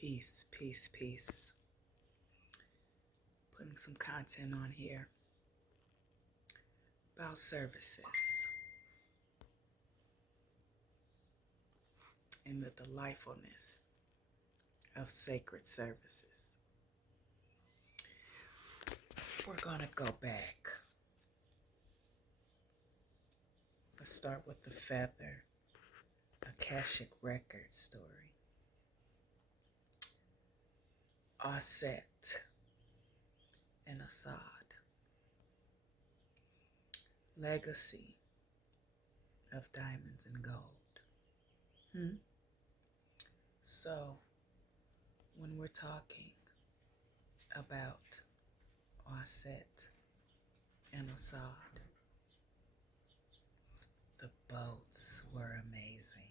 Peace, peace, peace. Putting some content on here about services and the delightfulness of sacred services. We're going to go back. Let's start with the Feather Akashic Record story. Auset and Auser. Legacy of diamonds and gold. So, when we're talking about Auset and Auser, the boats were amazing.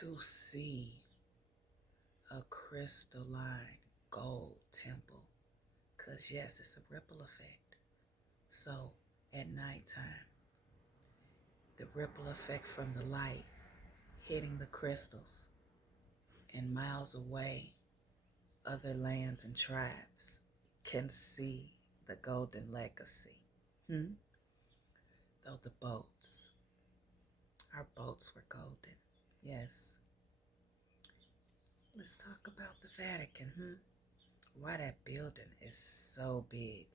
To see a crystalline gold temple, because yes, it's a ripple effect. So at nighttime, the ripple effect from the light hitting the crystals, and miles away, other lands and tribes can see the golden legacy. Though the boats, our boats were golden. Yes. Let's talk about the Vatican. Why that building is so big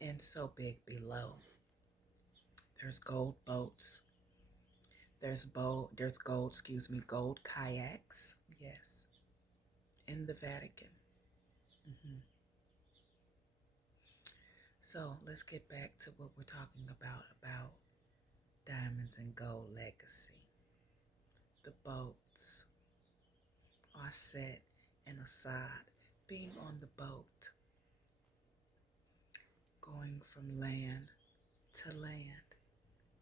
and so big below. There's gold boats. There's gold kayaks. Yes. In the Vatican. So let's get back to what we're talking about diamonds and gold legacy. The boats, Auset and Auser, being on the boat, going from land to land,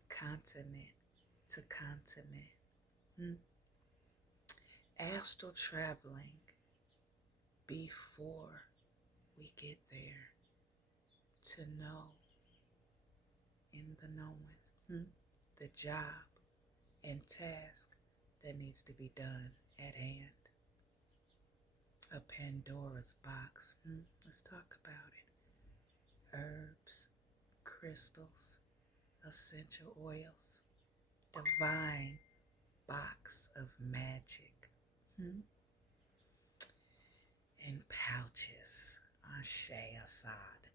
continent to continent, astral traveling before we get there to know in the knowing the job and task that needs to be done at hand. A Pandora's box. Let's talk about it. Herbs, crystals, essential oils, divine box of magic, and pouches. Assad,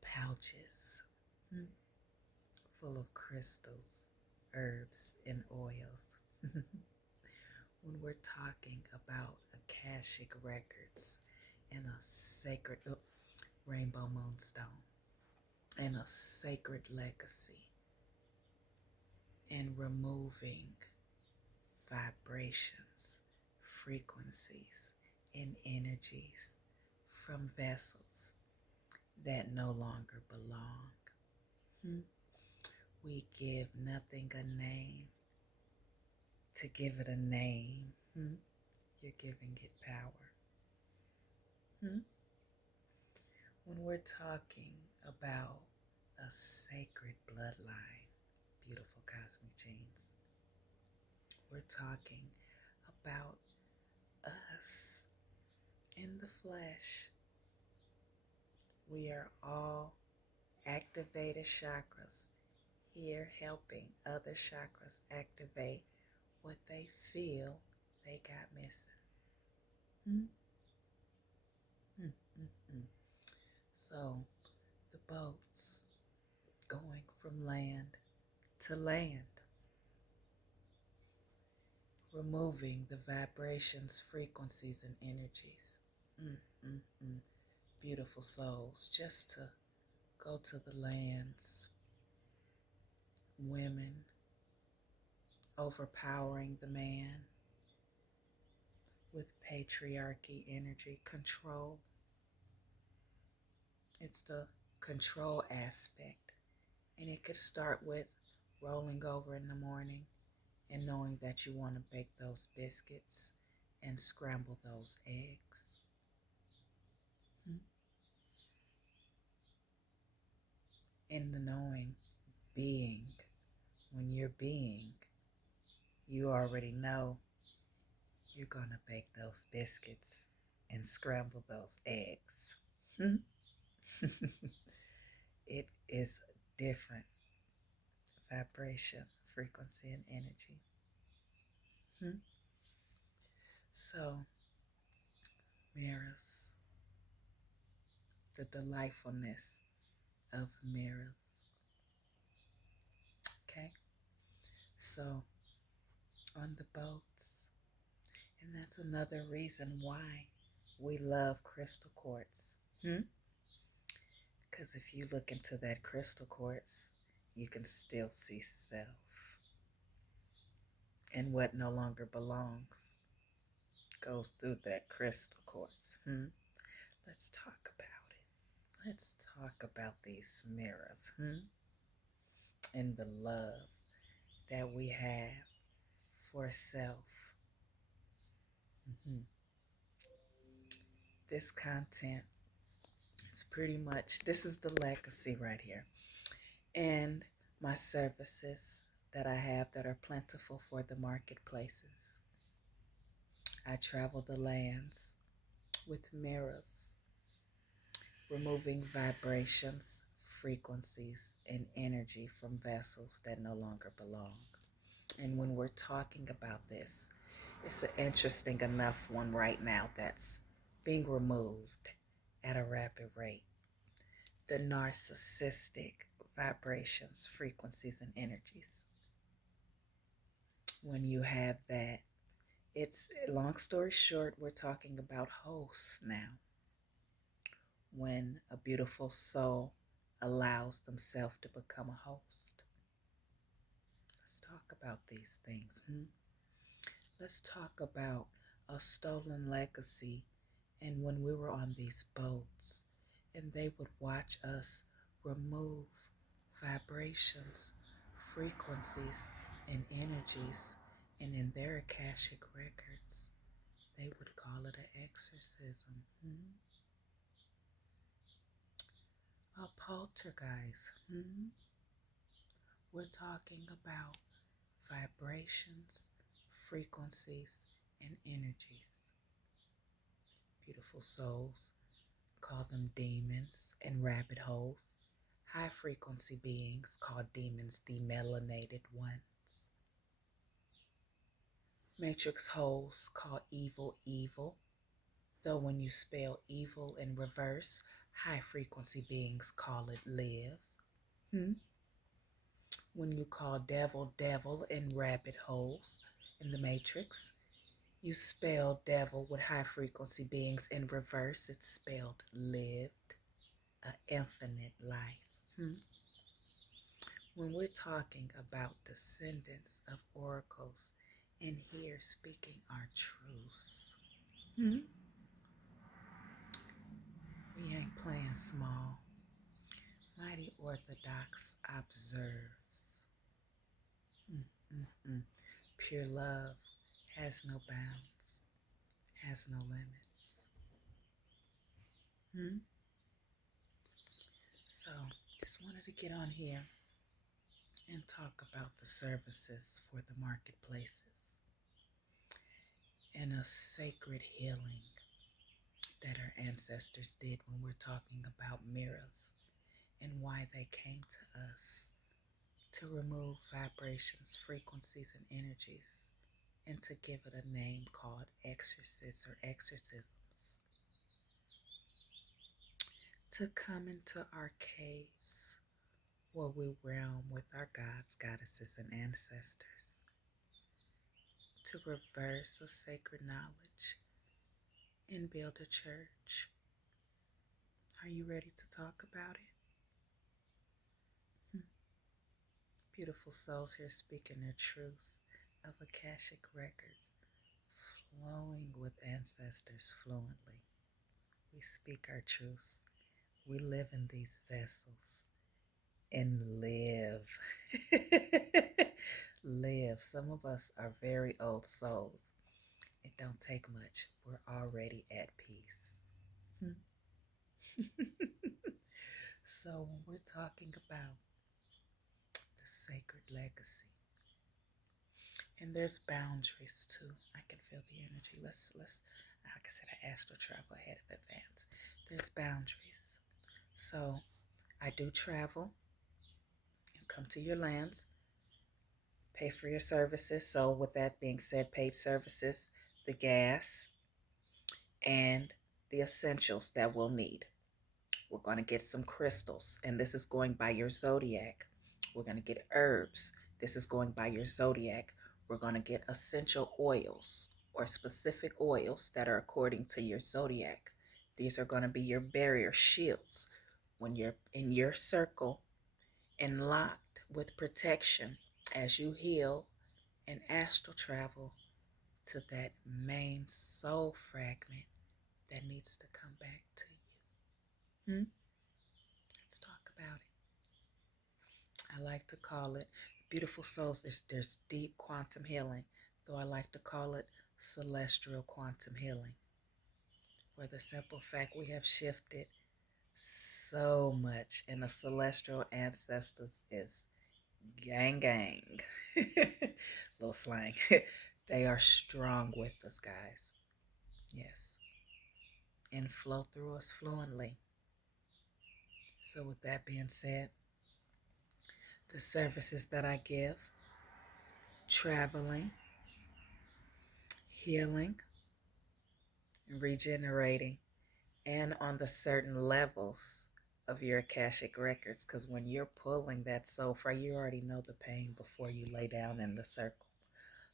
pouches full of crystals, herbs, and oils. When we're talking about Akashic records and a sacred rainbow moonstone and a sacred legacy and removing vibrations, frequencies, and energies from vessels that no longer belong. We give nothing a name to give it a name. You're giving it power. When we're talking about a sacred bloodline, beautiful cosmic genes, we're talking about us in the flesh. We are all activated chakras here helping other chakras activate what they feel they got missing. So the boats going from land to land, removing the vibrations, frequencies, and energies. Beautiful souls, just to go to the lands. Women overpowering the man with patriarchy energy, control. It's the control aspect. And it could start with rolling over in the morning and knowing that you want to bake those biscuits and scramble those eggs. In the knowing, being, when you're being, you already know you're going to bake those biscuits and scramble those eggs. Hmm? It is different vibration, frequency, and energy. Hmm? So, mirrors, the delightfulness of mirrors. Okay? So, on the boats, and that's another reason why we love crystal quartz. Hmm? Because if you look into that crystal quartz, you can still see self and what no longer belongs goes through that crystal quartz. Hmm? Let's talk about it. Let's talk about these mirrors, and the love that we have for self. Hmm. This content is pretty much, this is the legacy right here. And my services that I have that are plentiful for the marketplaces. I travel the lands with mirrors, removing vibrations, frequencies, and energy from vessels that no longer belong. And when we're talking about this, it's an interesting enough one right now that's being removed at a rapid rate. The narcissistic vibrations, frequencies, and energies. When you have that, it's long story short, we're talking about hosts now. When a beautiful soul allows themselves to become a host. Let's talk about these things. Let's talk about a stolen legacy and when we were on these boats and they would watch us remove vibrations, frequencies, and energies, and in their Akashic records, they would call it an exorcism. A poltergeist. We're talking about vibrations, frequencies, and energies. Beautiful souls, call them demons and rabbit holes. High frequency beings call demons demelanated ones. Matrix holes call evil evil, though when you spell evil in reverse, high frequency beings call it live. When you call devil devil in rabbit holes in the matrix, you spell devil with high frequency beings in reverse, it's spelled lived, an infinite life. When we're talking about descendants of oracles and here speaking our truths, we ain't playing small. Mighty Orthodox observes. Pure love has no bounds, has no limits. So, just wanted to get on here and talk about the services for the marketplaces and a sacred healing that our ancestors did when we're talking about mirrors and why they came to us to remove vibrations, frequencies, and energies and to give it a name called exorcists or exorcisms. To come into our caves where we realm with our gods, goddesses, and ancestors. To reverse a sacred knowledge and build a church. Are you ready to talk about it? Beautiful souls here speaking their truths of Akashic records, flowing with ancestors fluently. We speak our truths. We live in these vessels and live. Live. Some of us are very old souls. It don't take much. We're already at peace. So when we're talking about the sacred legacy And there's boundaries too. I can feel the energy. Let's like I said, I astral travel ahead of advance. There's boundaries. So I do travel, come to your lands, pay for your services. So with that being said, paid services, the gas, and the essentials that we'll need. We're going to get some crystals, and this is going by your zodiac. We're going to get herbs. This is going by your zodiac. We're going to get essential oils or specific oils that are according to your zodiac. These are going to be your barrier shields when you're in your circle and locked with protection as you heal and astral travel to that main soul fragment that needs to come back to you. Let's talk about it. I like to call it beautiful souls. There's deep quantum healing, though I like to call it celestial quantum healing. For the simple fact we have shifted so much, and the celestial ancestors is gang gang. Little slang. They are strong with us, guys. Yes. And flow through us fluently. So with that being said, the services that I give, traveling, healing, regenerating, and on the certain levels of your Akashic records. Because when you're pulling that soul fire, you already know the pain before you lay down in the circle.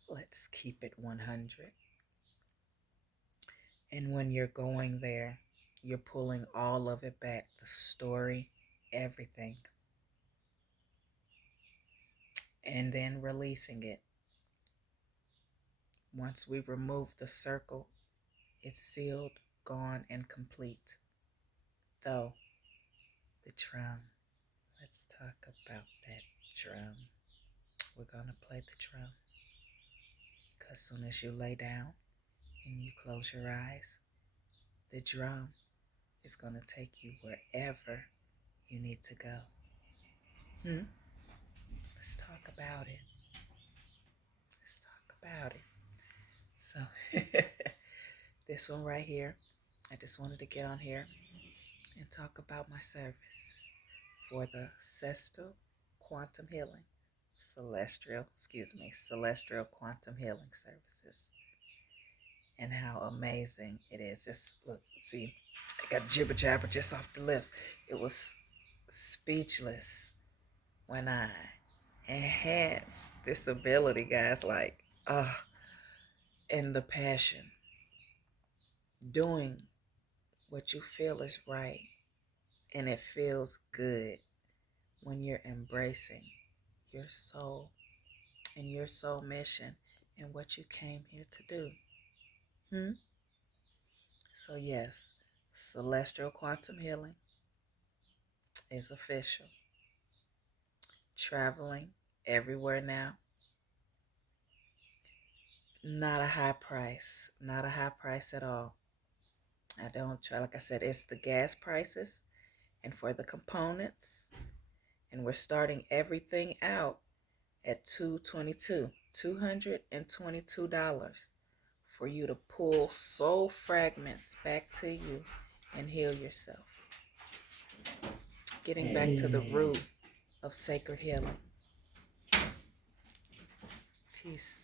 Let's keep it 100. And when you're going there, you're pulling all of it back, the story, everything, and then releasing it. Once we remove the circle, it's sealed, gone, and complete. Though, the drum. Let's talk about that drum. We're going to play the drum. Because as soon as you lay down and you close your eyes, the drum is going to take you wherever you need to go. Let's talk about it. Let's talk about it. So, this one right here, I just wanted to get on here and talk about my service for the Celestial Quantum Healing Services. And how amazing it is. Just look, see, I got jibber jabber just off the lips. It was speechless when I enhanced this ability, guys. Like, and the passion, doing what you feel is right, and it feels good when you're embracing your soul and your soul mission and what you came here to do. So yes, Celestial Quantum Healing is official. Traveling everywhere now. Not a high price. Not a high price at all. I don't try. Like I said, it's the gas prices and for the components. And we're starting everything out at $222 for you to pull soul fragments back to you and heal yourself. Getting back to the root of sacred healing. Peace.